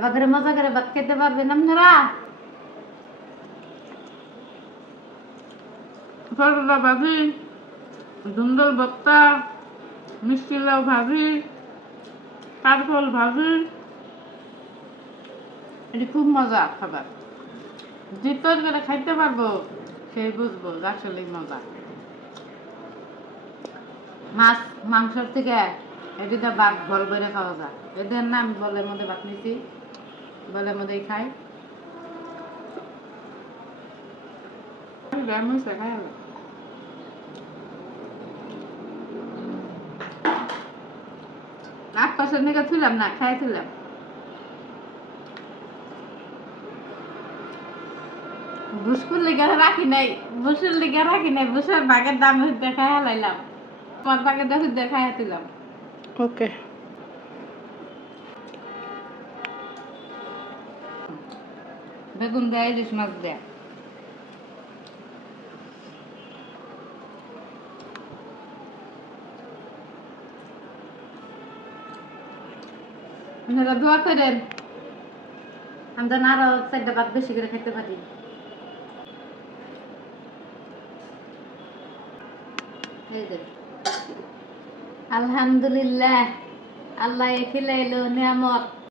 আমাদের মজা করে ভাত খেতে পারবেন আপনারা। সরলা ভাজি, ধুন্দল ভর্তা, মিষ্টি লাউ ভাজি, কারকল ভাজি, এটি খুব মজা খাবার। যে তরকারি খাইতে পারবো সেই বুঝবো আসলেই মজা। মাছ মাংসের থেকে এটিতে ভাত ভল করে খাওয়া যায়। এদের নাম বলের মধ্যে ভাত নিছি, বলের মধ্যেই খাই। আট পাশের নিকে থুলাম না, খাই থুলাম। বুসকুর লিগে রাখি নাই, বুসুর লিগে রাখি নাই, বুসের বাগের দাম দেখাই হালাইলাম, আমার বাগের দাম দেখাই দিলাম। ওকে, বেগুন দেয়, ইলিশ মাছ দেয়। আপনারা দোয়া করেন আমি যেন আরো 4টা ভাত বেশি করে খেতে পারি। এই যে আলহামদুলিল্লাহ, আল্লাহ খিলাইলো নিয়ামত।